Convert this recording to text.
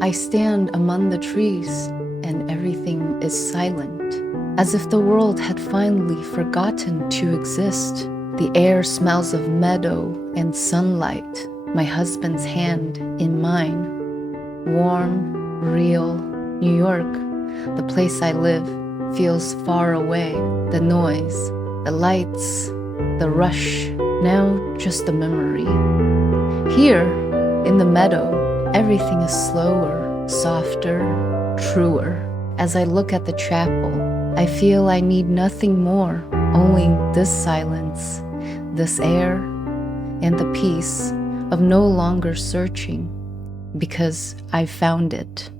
I stand among the trees, and everything is silent, as if the world had finally forgotten to exist. The air smells of meadow and sunlight, my husband's hand in mine. Warm, real, New York, the place I live, feels far away. The noise, the lights, the rush, now just a memory. Here, in the meadow, everything is slower, softer, truer. As I look at the chapel, I feel I need nothing more, only this silence, this air, and the peace of no longer searching, because I found it.